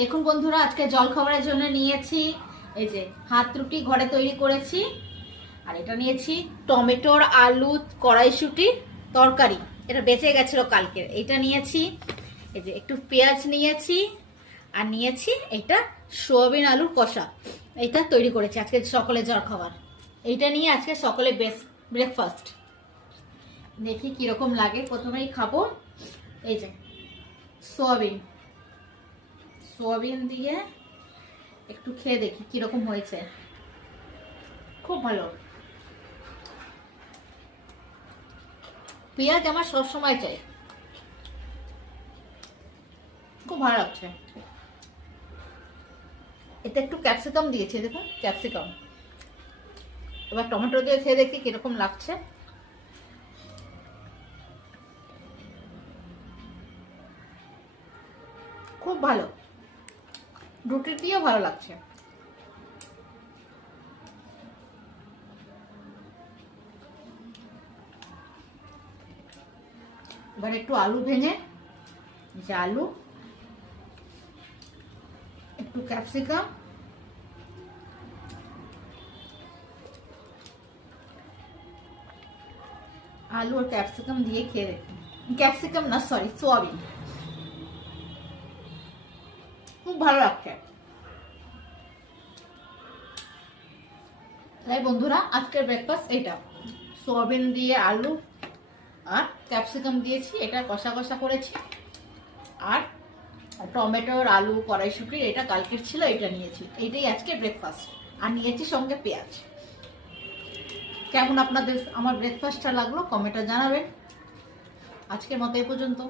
দেখুন বন্ধুরা, আজকে জল খাবারের জন্য নিয়েছি এই যে হাত রুটি ঘরে তৈরি করেছি। আর এটা নিয়েছি টমেটোর আলু কড়াইশুঁটি তরকারি, এটা বেঁচে গেছিল কালকের। এটা নিয়েছি এই যে একটু পেঁয়াজ নিয়েছি, আর নিয়েছি এটা সোয়াবিন আলুর কষা। এইটা তৈরি করেছি আজকে সকালে জল খাবার। এইটা নিয়ে আজকে সকালে ব্রেকফাস্ট। দেখি কিরকম লাগে। প্রথমেই খাবো এই যে সোয়াবিন দিয়ে একটু খেয়ে দেখি কিরকম হয়েছে। খুব ভালো। পেঁয়াজ আমার সবসময় চাই, খুব ভালো লাগছে। এতে একটু ক্যাপসিকাম দিয়েছি, দেখুন ক্যাপসিকাম। এবার টমেটো দিয়ে খেয়ে দেখি কিরকম লাগছে। খুব ভালো, রুটি দিয়েও ভালো লাগছে। এবার একটু আলু ভেঙে, যে আলু, একটু ক্যাপসিকাম, আলু আর ক্যাপসিকাম দিয়ে খেয়ে দেখি। ক্যাপসিকাম না, সরি, সোয়াবিন। খুব ভালো লাগছে। তাই বন্ধুরা, আজকের ব্রেকফাস্ট এটা। সোয়াবিন দিয়ে আলু আর ক্যাপসিকাম দিয়েছি, এটা কষা কষা করেছি। আর টমেটোর আলু কড়াইশুঁটি, এটা কালকের ছিল, এটা নিয়েছি। এইটাই আজকে ব্রেকফাস্ট। আর নিয়েছি সঙ্গে পেঁয়াজ। কেমন আপনাদের আমার ব্রেকফাস্টটা লাগলো কমেন্টে জানাবেন। আজকের মতো এই পর্যন্ত।